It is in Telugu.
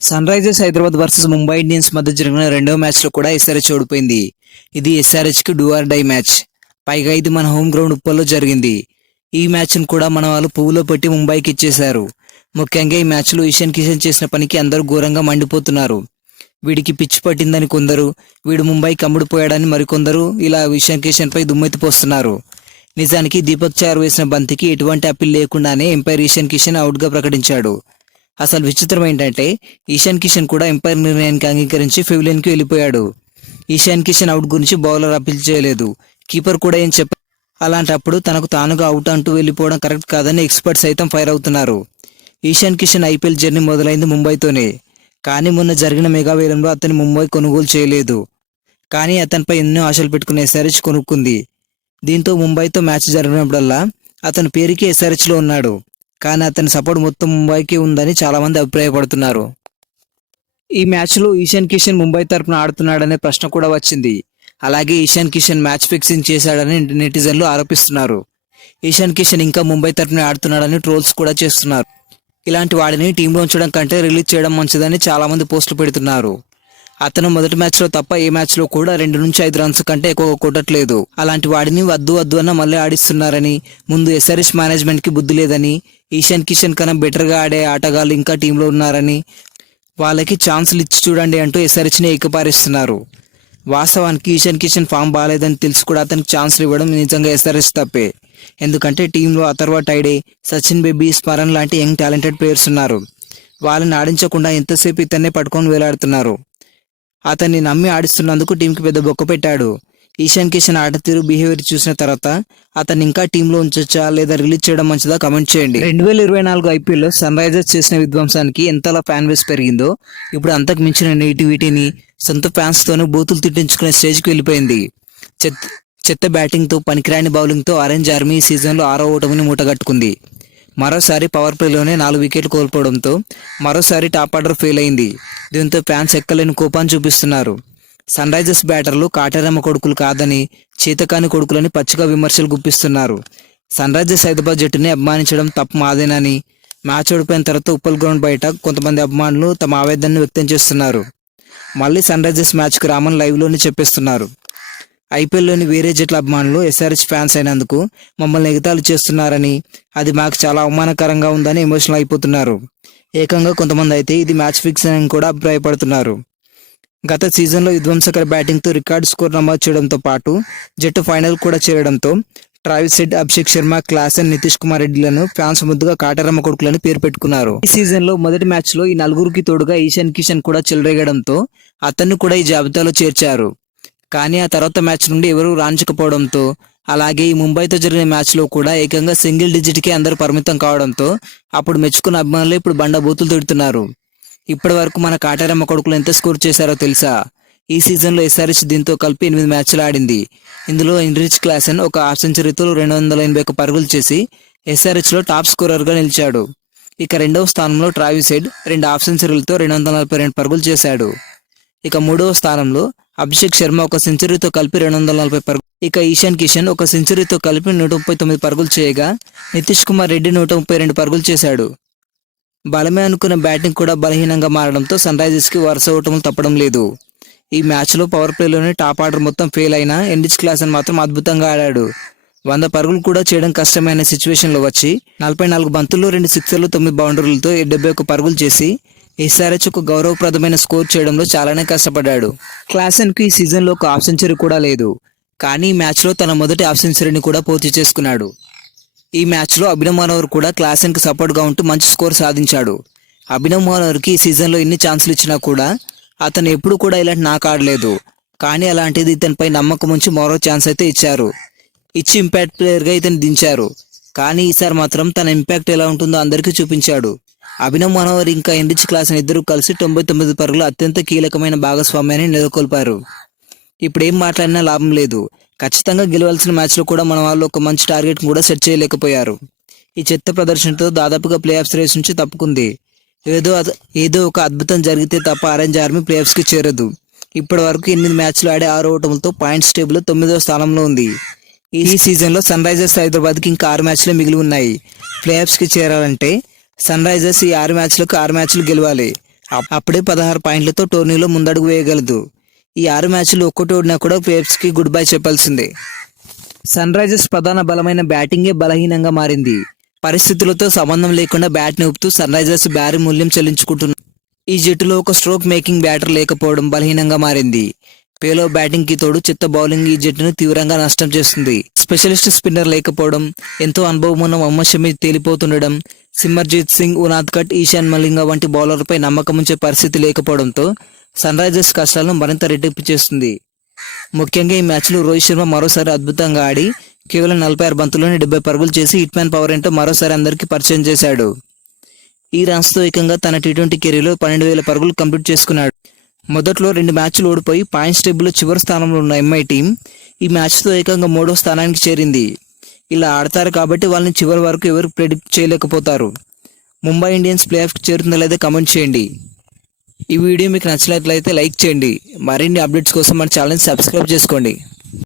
Sun Risers Hyderabad versus Mumbai Indians మధ్య జరిగిన రెండవ మ్యాచ్ లో కూడా ఎస్ఆర్హెచ్ ఓడిపోయింది. ఇది ఎస్ఆర్హెచ్ కి డూ ఆర్ డై మ్యాచ్. పైగా ఇది మన హోమ్ గ్రౌండ్ ఉప్పల్లో జరిగింది. ఈ మ్యాచ్ ను కూడా మన వాళ్ళు పువ్వులో పెట్టి ముంబైకి ఇచ్చేశారు. ముఖ్యంగా ఈ మ్యాచ్ లో ఇషాన్ కిషన్ చేసిన పనికి అందరూ ఘోరంగా మండిపోతున్నారు. వీడికి పిచ్చి పట్టిందని కొందరు, వీడు ముంబైకి అమ్ముడుపోయాడని మరికొందరు ఇలా ఇషాన్ కిషన్ పై దుమ్మెత్తిపోస్తున్నారు. నిజానికి దీపక్ చార్ వేసిన బంతికి ఎటువంటి అప్పీల్ లేకుండానే ఎంపైర్ ఇషాన్ కిషన్ అవుట్ గా ప్రకటించాడు. అసలు విచిత్రం ఏంటంటే ఇషాన్ కిషన్ కూడా ఎంపైర్ నిర్ణయానికి అంగీకరించి పెవిలియన్ కి వెళ్ళిపోయాడు. ఇషాన్ కిషన్ అవుట్ గురించి బౌలర్ అప్పీల్ చేయలేదు, కీపర్ కూడా ఏం చెప్పారు. అలాంటప్పుడు తనకు తానుగా అవుట్ అంటూ వెళ్ళిపోవడం కరెక్ట్ కాదని ఎక్స్పర్ట్స్ సైతం ఫైర్ అవుతున్నారు. ఇషాన్ కిషన్ ఐపీఎల్ జర్నీ మొదలైంది ముంబైతోనే. కానీ మొన్న జరిగిన మెగా వేలంలో అతని ముంబై కొనుగోలు చేయలేదు. కానీ అతనిపై ఎన్నో ఆశలు పెట్టుకుని ఎస్ఆర్హెచ్ కొనుక్కుంది. దీంతో ముంబైతో మ్యాచ్ జరిగినప్పుడల్లా అతని పేరుకి ఎస్ఆర్హెచ్ లో ఉన్నాడు. కానీ అతని సపోర్ట్ మొత్తం ముంబైకి ఉందని చాలా మంది అభిప్రాయపడుతున్నారు. ఈ మ్యాచ్ లో ఇషాన్ కిషన్ ముంబై తరపున ఆడుతున్నాడనే ప్రశ్న కూడా వచ్చింది. అలాగే ఇషాన్ కిషన్ మ్యాచ్ ఫిక్సింగ్ చేశాడని నెటిజన్లు ఆరోపిస్తున్నారు. ఇషాన్ కిషన్ ఇంకా ముంబై తరపున ఆడుతున్నాడని ట్రోల్స్ కూడా చేస్తున్నారు. ఇలాంటి వాడిని టీంలో ఉంచడం కంటే రిలీజ్ చేయడం మంచిదని చాలా మంది పోస్టులు పెడుతున్నారు. అతను మొదటి మ్యాచ్ లో తప్ప ఏ మ్యాచ్ లో కూడా 2 నుంచి 5 రన్స్ కంటే ఎక్కువ కొట్టట్లేదు. అలాంటి వాడిని వద్దు వద్దు అన్న మళ్ళీ ఆడిస్తున్నారని, ముందు ఎస్ఆర్హెచ్ మేనేజ్మెంట్ కి బుద్ధి లేదని, ఇషాన్ కిషన్ కన్నా బెటర్ గా ఆడే ఆటగాళ్లు ఇంకా టీంలో ఉన్నారని, వాళ్ళకి ఛాన్సులు ఇచ్చి చూడండి అంటూ ఎస్ఆర్హెచ్ ని ఏకపారిస్తున్నారు. వాస్తవానికి ఇషాన్ కిషన్ ఫామ్ బాగాలేదని తెలిసి కూడా అతనికి ఛాన్సులు ఇవ్వడం నిజంగా ఎస్ఆర్హెచ్ తప్పే. ఎందుకంటే టీంలో అథర్వ టైడే, సచిన్ బేబీ, స్మరణ్ లాంటి యంగ్ టాలెంటెడ్ ప్లేయర్స్ ఉన్నారు. వాళ్ళని ఆడించకుండా ఎంతసేపు ఇతన్నే పట్టుకొని వేలాడుతున్నారు. అతన్ని నమ్మి ఆడిస్తున్నందుకు టీంకి పెద్ద బొక్క పెట్టాడు. ఇషాన్ కిషన్ ఆట తీరు, బిహేవియర్ చూసిన తర్వాత అతన్ని ఇంకా టీంలో ఉంచొచ్చా లేదా రిలీజ్ చేయడం మంచిదా కమెంట్ చేయండి. 2024 ఐపీఎల్ లో సన్ రైజర్స్ చేసిన విధ్వంసానికి ఎంతలా ఫ్యాన్ బేస్ పెరిగిందో ఇప్పుడు అంతకు మించిన నెగిటివిటీని సొంత ఫ్యాన్స్ తోనే బూతులు తిట్టించుకునే స్టేజ్కి వెళ్ళిపోయింది. చెత్త బ్యాటింగ్ తో, పనికిరాని బౌలింగ్ తో ఆరెంజ్ ఆర్మీ ఈ సీజన్ లో 6వ ఓటమిని మూటగట్టుకుంది. మరోసారి పవర్ ప్లేలోనే 4 వికెట్లు కోల్పోవడంతో మరోసారి టాప్ ఆర్డర్ ఫెయిల్ అయింది. దీంతో ఫ్యాన్స్ ఎక్కలేని కోపాన్ని చూపిస్తున్నారు. సన్ రైజర్స్ బ్యాటర్లు కాటేరమ్మ కొడుకులు కాదని, చేతకాని కొడుకులని పచ్చిగా విమర్శలు గుప్పిస్తున్నారు. సన్ రైజర్స్ హైదరాబాద్ జట్టుని అభిమానించడం తప్పు మాదేనని, మ్యాచ్ ఓడిపోయిన తర్వాత ఉప్పల్ గ్రౌండ్ బయట కొంతమంది అభిమానులు తమ ఆవేదనను వ్యక్తం చేస్తున్నారు. మళ్ళీ సన్ రైజర్స్ మ్యాచ్కి రామని లైవ్లోనే చెప్పేస్తున్నారు. ఐపీఎల్లోని వేరే జట్ల అభిమానులు ఎస్ఆర్హెచ్ ఫ్యాన్స్ అయినందుకు మమ్మల్ని ఎగతాళి చేస్తున్నారని, అది మాకు చాలా అవమానకరంగా ఉందని ఎమోషనల్ అయిపోతున్నారు. ఏకంగా కొంతమంది అయితే ఇది మ్యాచ్ ఫిక్స్ అని కూడా అభిప్రాయపడుతున్నారు. గత సీజన్లో విధ్వంసకర బ్యాటింగ్తో రికార్డు స్కోర్ నమోదు చేయడంతో పాటు జట్టు ఫైనల్ కూడా చేరడంతో Travis Head, Abhishek Sharma, Klaasen, Nitish Kumar రెడ్డిలను ఫ్యాన్స్ ముద్దుగా కాటేరమ్మ కొడుకులని పేరు పెట్టుకున్నారు. ఈ సీజన్ లో మొదటి మ్యాచ్ లో ఈ నలుగురికి తోడుగా ఇషాన్ కిషన్ కూడా చెలరేగడంతో అతన్ని కూడా ఈ జాబితాలో చేర్చారు. కానీ ఆ తర్వాత మ్యాచ్ నుండి ఎవరూ రాణించకపోవడంతో, అలాగే ఈ ముంబైతో జరిగిన మ్యాచ్ లో కూడా ఏకంగా సింగిల్ డిజిట్ కి అందరూ పరిమితం కావడంతో అప్పుడు మెచ్చుకున్న అభిమానులు ఇప్పుడు బండ బూతులు తిడుతున్నారు. ఇప్పటి వరకు మన కాటేరమ్మ కొడుకులు ఎంత స్కోర్ చేశారో తెలుసా? ఈ సీజన్ లో ఎస్ఆర్హెచ్ దీంతో కలిపి 8 మ్యాచ్లు ఆడింది. ఇందులో ఎన్రిచ్ క్లాసెన్ ఒక హాఫ్ సెంచరీతో 281 పరుగులు చేసి ఎస్ఆర్హెచ్ లో టాప్ స్కోరర్ గా నిలిచాడు. ఇక రెండవ స్థానంలో ట్రావిస్ హెడ్ 2 హాఫ్ సెంచరీలతో 242 పరుగులు చేశాడు. ఇక మూడవ స్థానంలో అభిషేక్ శర్మ ఒక సెంచరీతో కలిపి 240 పరుగులు. ఇక ఇషాన్ కిషన్ ఒక సెంచరీతో కలిపి 139 పరుగులు చేయగా, నితీష్ కుమార్ రెడ్డి 132 పరుగులు చేశాడు. బలమే అనుకున్న బ్యాటింగ్ కూడా బలహీనంగా మారడంతో సన్ రైజర్స్ కి వరుస ఓటములు తప్పడం లేదు. ఈ మ్యాచ్ లో పవర్ ప్లేలోనే టాప్ ఆర్డర్ మొత్తం ఫెయిల్ అయినా ఎన్రిచ్ క్లాసెన్ మాత్రం అద్భుతంగా ఆడాడు. 100 పరుగులు కూడా చేయడం కష్టమైన సిచ్యువేషన్ లో వచ్చి 44 బంతుల్లో 2 సిక్సర్లు, 9 బౌండరీలతో 71 పరుగులు చేసి ఎస్ఆర్హెచ్ ఒక గౌరవప్రదమైన స్కోర్ చేయడంలో చాలానే కష్టపడ్డాడు. క్లాసెన్ కు ఈ సీజన్ లో ఒక హాఫ్ సెంచరీ కూడా లేదు. కానీ ఈ మ్యాచ్ లో తన మొదటి హాఫ్ సెంచరీని కూడా పూర్తి చేసుకున్నాడు. ఈ మ్యాచ్ లో అభినవ్ మనోహర్ కూడా క్లాసెన్ కి సపోర్ట్ గా ఉంటూ మంచి స్కోర్ సాధించాడు. అభినవ్ మనోహర్ కి ఈ సీజన్ లో ఎన్ని ఛాన్సులు ఇచ్చినా కూడా అతను ఎప్పుడు కూడా ఇలాంటి నాకు ఆడలేదు. కానీ అలాంటిది ఇతనిపై నమ్మకం ఉంచి మరో ఛాన్స్ అయితే ఇచ్చారు. ఇచ్చి ఇంపాక్ట్ ప్లేయర్ గా ఇతను దించారు. కానీ ఈసారి మాత్రం తన ఇంపాక్ట్ ఎలా ఉంటుందో అందరికీ చూపించాడు. అభినవ్ మనోహర్ ఇంకా ఎన్రిచ్ క్లాసెన్ ఇద్దరు కలిసి 99 పరుగుల అత్యంత కీలకమైన భాగస్వామ్యాన్ని నెలకొల్పారు. ఇప్పుడేం మాట్లాడినా లాభం లేదు. ఖచ్చితంగా గెలవాల్సిన మ్యాచ్లో కూడా మన వాళ్ళు ఒక మంచి టార్గెట్ కూడా సెట్ చేయలేకపోయారు. ఈ చెత్త ప్రదర్శనతో దాదాపుగా ప్లే ఆఫ్స్ రేస్ నుంచి తప్పుకుంది. ఏదో ఒక అద్భుతం జరిగితే తప్ప ఆరెంజ్ ఆర్మీ ప్లే ఆఫ్స్ కి చేరదు. ఇప్పటి వరకు 8 మ్యాచ్లు ఆడి 6 ఓటములతో పాయింట్స్ టేబుల్ 9వ స్థానంలో ఉంది. ఈ సీజన్ లో సన్ రైజర్స్ హైదరాబాద్ కి ఇంకా 6 మ్యాచ్లే మిగిలి ఉన్నాయి. ప్లే ఆఫ్స్ కి చేరాలంటే సన్ రైజర్స్ ఈ 6 మ్యాచ్లకు 6 మ్యాచ్లు గెలవాలి. అప్పుడే 16 పాయింట్లతో టోర్నీలో ముందడుగు వేయగలదు. ఈ 6 మ్యాచ్లు ఒక్కటి ఓడినా కూడా వేవ్స్కి గుడ్ బై చెప్పాల్సిందే. సన్ రైజర్స్ ప్రధాన బలమైన బ్యాటింగే బలహీనంగా మారింది. పరిస్థితులతో సంబంధం లేకుండా బ్యాట్ని ఊపుతూ సన్ రైజర్స్ భారీ మూల్యం చెల్లించుకుంటున్నారు. ఈ జట్టులో ఒక స్ట్రోక్ మేకింగ్ బ్యాటర్ లేకపోవడం బలహీనంగా మారింది. పేలో బ్యాటింగ్ కి తోడు చెత్త బౌలింగ్ ఈ జట్టును తీవ్రంగా నష్టం చేస్తుంది. స్పెషలిస్ట్ స్పిన్నర్ లేకపోవడం, ఎంతో అనుభవం ఉన్న మొహమ్మద్ షమి తేలిపోతుండడం, సిమర్జీత్ సింగ్, ఉనాద్కట్, ఈశాన్ మలింగ వంటి బౌలర్లపై నమ్మకం ఉంచే పరిస్థితి లేకపోవడంతో సన్ రైజర్స్ కష్టాలను మరింత రెట్టింపు చేస్తుంది. ముఖ్యంగా ఈ మ్యాచ్లో రోహిత్ శర్మ మరోసారి అద్భుతంగా ఆడి కేవలం 46 బంతుల్లోనే 70 పరుగులు చేసి హిట్ మ్యాన్ పవర్ ఏంటో మరోసారి అందరికీ పరిచయం చేశాడు. ఈ రన్స్తో ఏకంగా తన టీ20 కెరీర్లో 12,000 పరుగులు కంప్లీట్ చేసుకున్నాడు. మొదట్లో 2 మ్యాచ్లు ఓడిపోయి పాయింట్స్ టేబుల్లో చివరి స్థానంలో ఉన్న ఎంఐ టీం ఈ మ్యాచ్తో ఏకంగా 3వ స్థానానికి చేరింది. ఇలా ఆడతారు కాబట్టి వాళ్ళని చివరి వరకు ఎవరు ప్రెడిక్ట్ చేయలేకపోతారు. ముంబై ఇండియన్స్ ప్లే ఆఫ్కి చేరుతుందా లేదా కమెంట్ చేయండి. ఈ వీడియో మీకు నచ్చినట్లయితే లైక్ చేయండి. మరిన్ని అప్డేట్స్ కోసం మన ఛానల్ని సబ్స్క్రైబ్ చేసుకోండి.